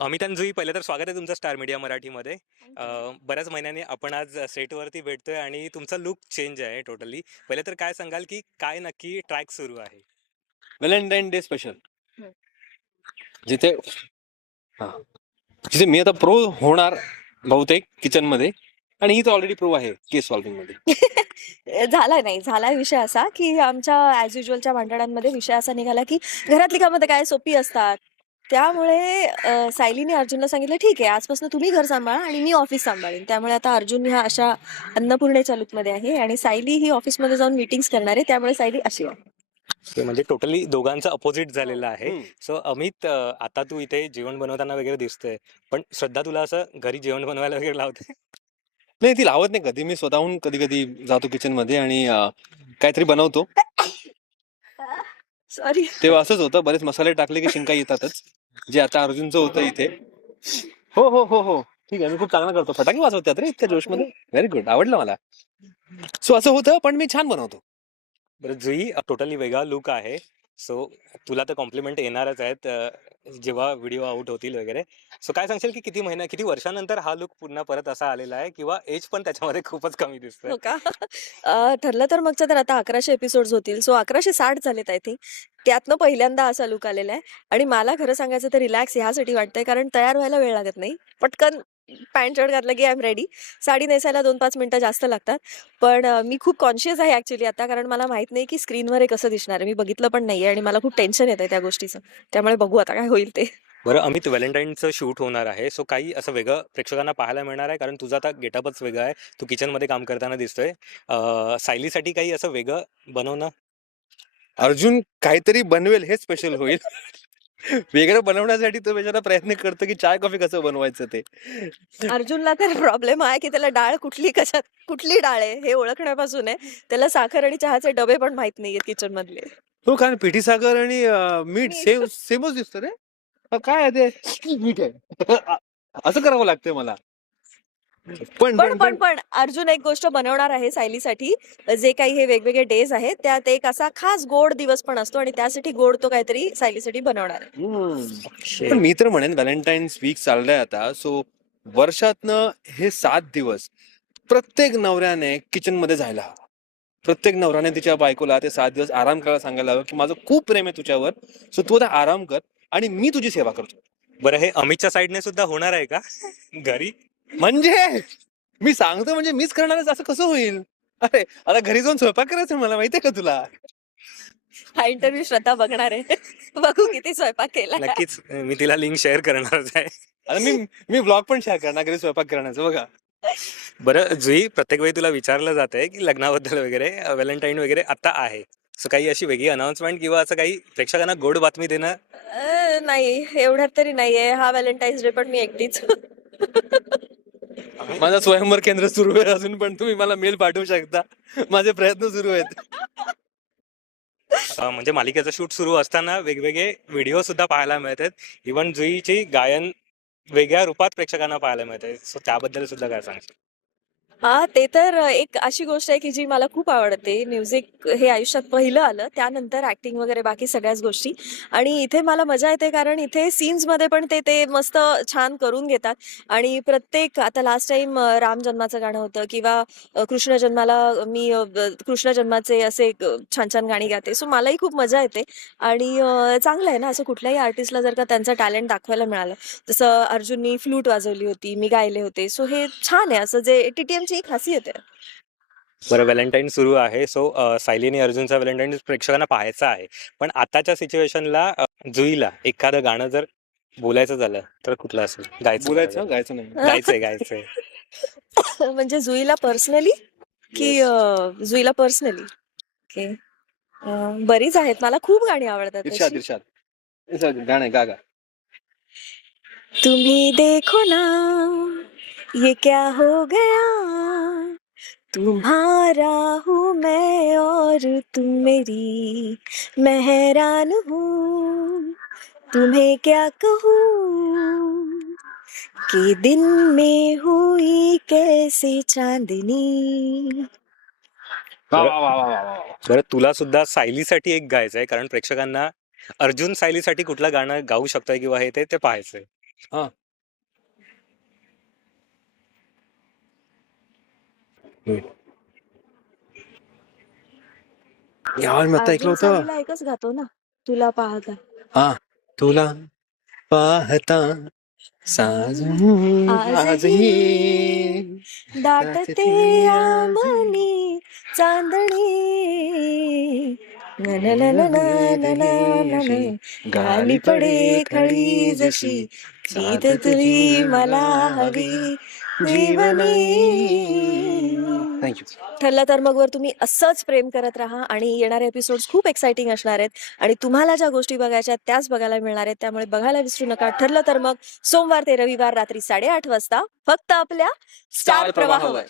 अमित आणि जुई, पहिलं तर स्वागत आहे तुमचं स्टार मीडिया मराठीमध्ये. Thank you. बऱ्याच महिन्यांनी आपण आज सेटवरती भेटतोय आणि तुमचा लुक चेंज आहे टोटली. पहिले तर काय सांगाल की काय नक्की ट्रॅक सुरू आहे? व्हॅलेंटाईन डे स्पेशल हं. जिथे हा जिथे मी आता प्रो होणार बहुतेक किचन मध्ये, आणि ही तर ऑलरेडी प्रो आहे केस सॉल्विंग मध्ये. झाला विषय असा, की आमच्या ॲज युजुअलच्या भांडणांमध्ये विषय असा निघाला, की घरातली कामं तर काय सोपी असतात. त्यामुळे सायलीने अर्जुनला सांगितलं, "ठीक आहे, आजपासून तुम्ही घर सांभाळा आणि मी ऑफिस सांभाळीन." त्यामुळे आता अर्जुन ह्या अशा अन्नपूर्णेच्या लूकमध्ये आहे आणि सायली ही ऑफिसमध्ये जाऊन मीटिंग्स करणार आहे. त्यामुळे सायली अशी आहे. ते म्हणजे टोटली दोघांचं अपोजिट झालेलं आहे. हम्म. सो अमित, आता तू इथे जेवण बनवताना वगैरे दिसतोय, पण श्रद्धा तुला असं घरी जेवण बनवायला वगैरे लावते? नाही, ती लावत नाही कधी. मी स्वतःहून कधी कधी जातो किचन मध्ये आणि काहीतरी बनवतो. सॉरी. तेव्हा असंच होतं, बरेच मसाले टाकले की शिंका येतातच, जे आता अर्जुनचं होतं इथे. हो हो हो हो, ठीक आहे. मी खूप चांगला करतो. फटाके वाजवतात रे इतक्या जोशमध्ये. व्हेरी गुड, आवडलं मला. सो असं होतं, पण मी छान बनवतो. बरं जुई, टोटली वेगळा लुक आहे. सो तुला तर कॉम्प्लिमेंट येणारच आहेत जेव्हा व्हिडिओ आउट होतील वगैरे. सो काय सांगशील की किती वर्षानंतर हा लुक पुन्हा परत असा आलेला आहे, किंवा एज पण त्याच्यामध्ये खूपच कमी दिसतोय? हो का? ठरलं तर मगच्या तर आता 1100 एपिसोड्स होतील. सो 1160 झालेत आय थिंक. त्यातनं पहिल्यांदा असा लूक आलेला आहे आणि मला खरं सांगायचं तर रिलॅक्स ह्यासाठी वाटतंय कारण तयार व्हायला वेळ लागत नाही. पटकन पॅन्ट शर्ट घातलं की आय एम रेडी. साडी नेसायला 2-5 मिनिटं जास्त लागतात. पण मी खूप कॉन्शियस आहे ॲक्चुअली आता कारण मला माहीत नाही की स्क्रीनवर हे कसं दिसणार आहे. मी बघितलं पण नाहीये आणि मला खूप टेन्शन येतंय त्या गोष्टीचं. त्यामुळे बघू आता काय होईल ते. बरं अमित, व्हॅलेंटाईनचं शूट होणार आहे. सो काही असं वेगळं प्रेक्षकांना पाहायला मिळणार आहे? कारण तुझा आता गेटअपच वेगळा आहे. तू किचनमध्ये काम करताना दिसतोय. सायलीसाठी काही असं वेगळं बनवणं? अर्जुन काहीतरी बनवेल, हे स्पेशल होईल. वेगळं बनवण्यासाठी तो बेचारा प्रयत्न करतो की चाय कॉफी कसं बनवायचं ते. अर्जुनला तर प्रॉब्लेम आहे की त्याला डाळ कुठली डाळ आहे हे ओळखण्यापासून आहे. त्याला साखर आणि चहाचे डबे पण माहित नाहीयेत किचन मधले. हो, कारण पिठी साखर आणि मीठ मीठ. सेमच दिसतं रे. काय आहे ते? मीठ आहे. असं करावं लागतंय मला. पण पण पण पण पण पण अर्जुन एक गोष्ट बनवणार आहे सायलीसाठी. जे काही हे वेगवेगळे डेज आहेत त्यात एक असा खास गोड दिवस पण असतो आणि त्यासाठी गोड तो काहीतरी सायलीसाठी बनवणार आहे. पण मी तर म्हणेन व्हॅलेंटाईन्स वीक चाललंय आता, सो वर्षातनं हे 7 दिवस प्रत्येक नवऱ्याने किचन मध्ये जायला हवं. प्रत्येक नवऱ्याने तिच्या बायकोला ते 7 दिवस आराम करायला सांगायला हवं की माझं खूप प्रेम आहे तुझ्यावर, सो तू आता आराम कर आणि मी तुझी सेवा करतो. बरं, हे अमितच्या साईडने सुद्धा होणार आहे का घरी? म्हणजे मी सांगतो म्हणजे मिस करणारच असं कसं होईल? अरे आता घरी जाऊन स्वयंपाक करायचं मला, माहितीये का तुला? हा इंटरव्ह्यू श्रद्धा बघणार आहे. बघू किती स्वयंपाक केला. नक्कीच, मी तिला लिंक शेअर करणारच आहे. आता मी मी ब्लॉग पण शेअर करणार घरी स्वयंपाक करण्याचं, बघा. बरं जुई, प्रत्येक वेळी तुला विचारलं जात आहे की लग्नाबद्दल वगैरे, व्हॅलेंटाईन वगैरे आता आहे. सो काही अशी वेगळी अनाउन्समेंट किंवा असं काही प्रेक्षकांना गोड बातमी देणं? नाही एवढ्यात तरी नाहीये. हा व्हॅलेंटाईन्स डे पण मी एकटीच. माझं स्वयंवर केंद्र सुरू आहे अजून, पण तुम्ही मला मेल पाठवू शकता. माझे प्रयत्न सुरू आहेत. म्हणजे मालिकेचं शूट सुरू असताना वेगवेगळे व्हिडिओ सुद्धा पाहायला मिळतात. इव्हन जुईची गायन वेगळ्या रूपात प्रेक्षकांना पाहायला मिळते. सो त्याबद्दल सुद्धा काय सांगशील? हां, ते तर एक अशी गोष्ट आहे, की जी मला खूप आवडते. म्युझिक हे आयुष्यात पहिलं आलं, त्यानंतर ॲक्टिंग वगैरे बाकी सगळ्याच गोष्टी. आणि इथे मला मजा येते कारण इथे सीन्समध्ये पण ते मस्त छान करून घेतात आणि प्रत्येक आता लास्ट टाईम राम जन्माचं गाणं होतं किंवा कृष्ण जन्माला मी कृष्ण जन्माचे असे छान-छान गाणी गाते. सो मलाही खूप मजा येते आणि चांगलं आहे ना, असं कुठल्याही आर्टिस्टला जर का त्यांचं टॅलेंट दाखवायला मिळालं. जसं अर्जुननी फ्लूट वाजवली होती, मी गायले होते. सो हे छान आहे असं जे टीटीएमची एक खासियत आहे. बरं, व्हॅलेंटाईन सुरू आहे. सो सायली आणि अर्जुनचा व्हॅलेंटाईन प्रेक्षकांना पाहायचा आहे. पण आताच्या सिच्युएशनला जुईला एखादं गाणं जर बोलायचं झालं तर कुठलं असेल? बोलायचं गायचं नाही. गायचंय. म्हणजे जुईला पर्सनली की जुईला पर्सनली? ओके. बरीच आहेत. मला खूप गाणी आवडतात इर्षाद तशी. इर्षाद इर्षाद गाणं आहे, गा गा. तुम्ही देखो ना, ये क्या हो गया, तुम्हारा हूँ मैं और तुम मेरी, मैं हैरान हूँ, तुम्हें क्या कहूँ, कि दिन में हुई कैसी चांदनी. वा वा वा वा वा वा. बरं, तुला सुद्धा सायलीसाठी एक गायचंय, कारण प्रेक्षकांना अर्जुन सायलीसाठी कुठलं गाणं गाऊ शकतोय किंवा हे ते पाहायचंय. हा. यार मी आता ऐकलं अर्जुन होतं. सालीला एकच गातो ना, तुला पाहता. हा, तुला पाहता साजून आजही आजही दाटते आंबनी चांदणी न न न न न न न न गाली पडे खळी जशी जीत तुझी मला हवी जीवनी. थँक्यू. ठरलं तर मग वर तुम्ही असंच प्रेम करत राहा आणि येणारे एपिसोड्स खूप एक्साइटिंग असणार आहेत आणि तुम्हाला ज्या गोष्टी बघायच्या आहेत त्याच बघायला मिळणार आहेत, त्यामुळे बघायला विसरू नका. ठरलं तर मग सोमवार ते रविवार रात्री 8:30 वाजता फक्त आपल्या स्टार प्रवाहावर.